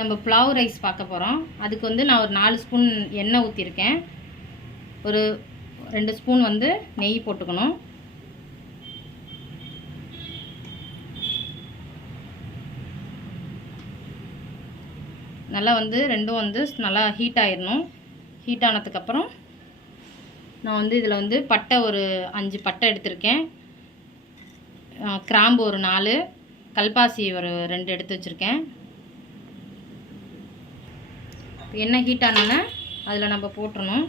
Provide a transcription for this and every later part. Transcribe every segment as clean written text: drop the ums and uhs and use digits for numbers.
நம்ம புலாவ் ரைஸ் பார்க்க போகிறோம். அதுக்கு வந்து நான் ஒரு 4 ஸ்பூன் எண்ணெய் ஊற்றிருக்கேன். ஒரு 2 ஸ்பூன் வந்து நெய் போட்டுக்கணும். நல்லா வந்து ரெண்டும் வந்து நல்லா ஹீட் ஆயிடணும். ஹீட் ஆனதுக்கப்புறம் நான் வந்து இதில் வந்து பட்டை ஒரு 5 பட்டை எடுத்திருக்கேன். கிராம்பு ஒரு 4, கல்பாசி ஒரு 2 எடுத்து வச்சுருக்கேன். எண்ணெய் ஹீட் ஆனோன்னே அதில் நம்ம போட்டுறணும்.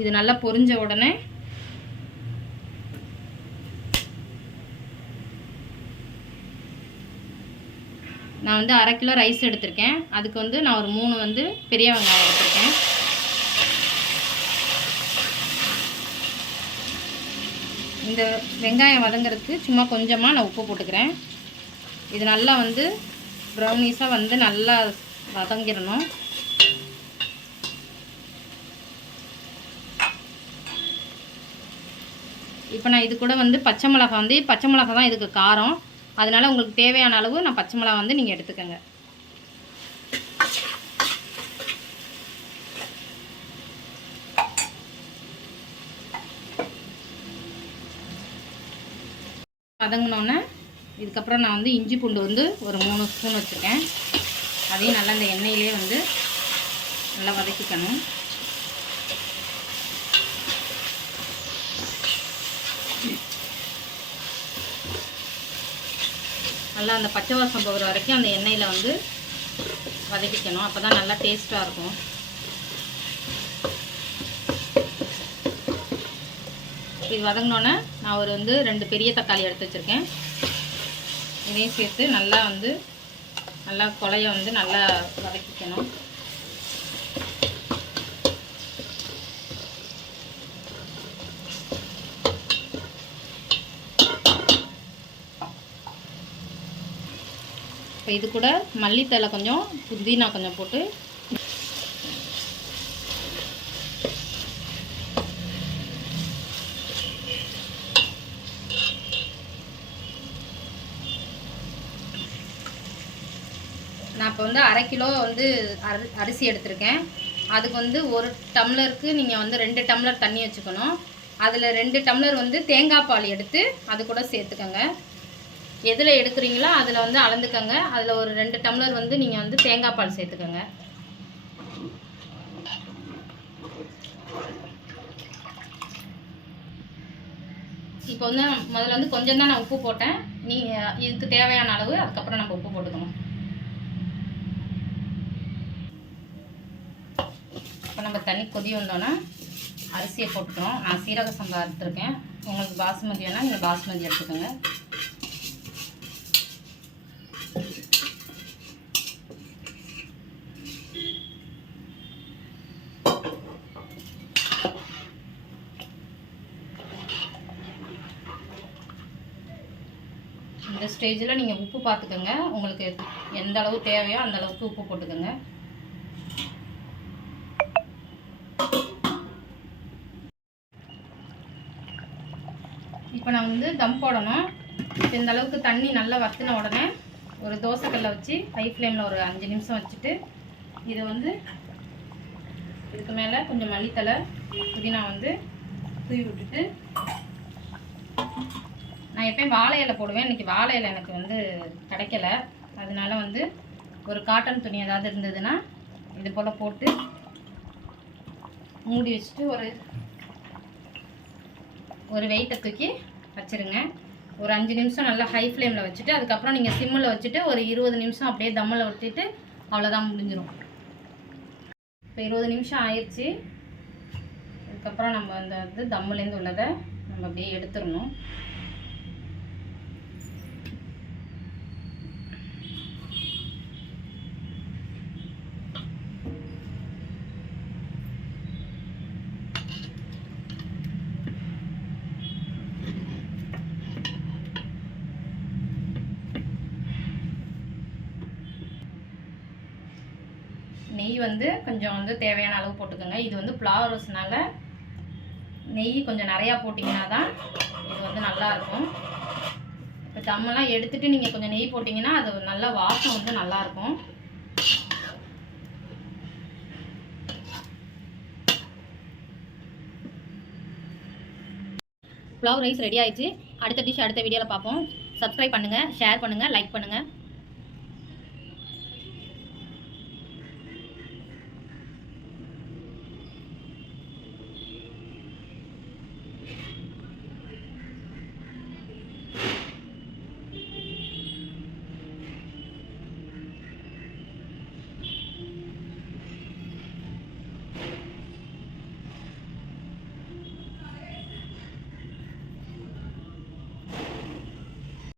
இது நல்லா பொரிஞ்ச உடனே நான் வந்து 1/2 கிலோ ரைஸ் எடுத்திருக்கேன். அதுக்கு வந்து நான் ஒரு 3 வந்து பெரிய வெங்காயம் எடுத்திருக்கேன். இந்த வெங்காயம் வதங்கிறதுக்கு சும்மா கொஞ்சமாக நான் உப்பு போட்டுக்கிறேன். இது நல்லா வந்து ப்ரௌனிஸாக வந்து நல்லா வதங்கிடணும். இப்போ நான் இது கூட வந்து பச்சை மிளகா தான் இதுக்கு காரம். அதனால் உங்களுக்கு தேவையான அளவு நான் பச்சை மிளகா வந்து நீங்கள் எடுத்துக்கோங்க. வதங்கினோன்னே இதுக்கப்புறம் நான் வந்து இஞ்சி பூண்டு வந்து ஒரு 3 ஸ்பூன் வச்சுருக்கேன். அதையும் நல்லா இந்த எண்ணெயிலே வந்து நல்லா வதக்கிக்கணும். நல்லா அந்த பச்சை வாசம் போகிற வரைக்கும் அந்த எண்ணெயில் வந்து வதக்கிக்கணும். அப்போ தான் நல்லா டேஸ்ட்டாக இருக்கும். இது வதங்கினோன்னே நான் ஒரு வந்து 2 பெரிய தக்காளி எடுத்து வச்சுருக்கேன். இதையும் சேர்த்து நல்லா வந்து நல்லா கொலைய வந்து நல்லா வதக்கிக்கணும். இப்போ இது கூட மல்லித்தழை கொஞ்சம், புதினா கொஞ்சம் போட்டு நான் இப்போ வந்து 1/2 கிலோ வந்து அரிசி எடுத்திருக்கேன். அதுக்கு வந்து 1 டம்ளருக்கு நீங்கள் வந்து 2 டம்ளர் தண்ணி வச்சுக்கணும். அதில் 2 டம்ளர் வந்து தேங்காய் பால் எடுத்து அது கூட சேர்த்துக்கோங்க. எதில் எடுக்கிறீங்களோ அதில் வந்து அளந்துக்கோங்க. அதில் ஒரு 2 டம்ளர் வந்து நீங்கள் வந்து தேங்காய் பால் சேர்த்துக்கோங்க. இப்போ வந்து முதல்ல வந்து கொஞ்சம் தான் நான் உப்பு போட்டேன். நீங்கள் இதுக்கு தேவையான அளவு அதுக்கப்புறம் நம்ம உப்பு போட்டுக்கணும். இப்போ நம்ம தண்ணி கொதி வந்தோன்னா அரிசியை போட்டுக்கிறோம். நான் சீரக சம்பா எடுத்துருக்கேன். உங்களுக்கு பாசுமதி வேணால் நீங்கள் பாசுமதி எடுத்துக்கோங்க. இந்த ஸ்டேஜில் நீங்கள் உப்பு பார்த்துக்கோங்க. உங்களுக்கு எந்த அளவு தேவையோ அந்த அளவுக்கு உப்பு போட்டுக்கோங்க. இப்போ நான் வந்து தம் போடணும். இப்போ இந்த அளவுக்கு தண்ணி நல்லா வற்றின உடனே ஒரு தோசைக்கல்லை வச்சு ஹை ஃப்ளேமில் ஒரு 5 நிமிஷம் வச்சுட்டு இதை வந்து இதுக்கு மேலே கொஞ்சம் மல்லித்தழை, புதினா வந்து தூவி விட்டுட்டு, நான் எப்பயும் வாழை இலை போடுவேன். இன்றைக்கி வாழை இலை எனக்கு வந்து கிடைக்கல. அதனால வந்து ஒரு காட்டன் துணி ஏதாவது இருந்ததுன்னா இது போல் போட்டு மூடி வச்சுட்டு ஒரு வெயிட்டை தூக்கி வச்சுருங்க. ஒரு 5 நிமிஷம் நல்லா ஹை ஃப்ளேமில் வச்சுட்டு அதுக்கப்புறம் நீங்கள் சிம்மில் வச்சுட்டு ஒரு 20 நிமிஷம் அப்படியே தம்மில் விட்டுட்டு அவ்வளோதான், முடிஞ்சிடும். இப்போ 20 நிமிஷம் ஆயிடுச்சு. அதுக்கப்புறம் நம்ம அந்த வந்து தம்முலேருந்து உள்ளதை நம்ம அப்படியே எடுத்துடணும். நெய் வந்து கொஞ்சம் வந்து தேவையான அளவு போட்டுக்கோங்க. இது வந்து புலாவ் ரைஸ்னால நெய் கொஞ்சம் நிறையா போட்டிங்கன்னா தான் இது வந்து நல்லாயிருக்கும். இப்போ தம்மெல்லாம் எடுத்துட்டு நீங்கள் கொஞ்சம் நெய் போட்டிங்கன்னா அது நல்ல வாசம் வந்து நல்லாயிருக்கும். புலாவ் ரைஸ் ரெடி ஆயிடுச்சு. அடுத்த டிஷ் அடுத்த வீடியோவில் பார்ப்போம். சப்ஸ்கிரைப் பண்ணுங்கள், ஷேர் பண்ணுங்கள், லைக் பண்ணுங்கள்.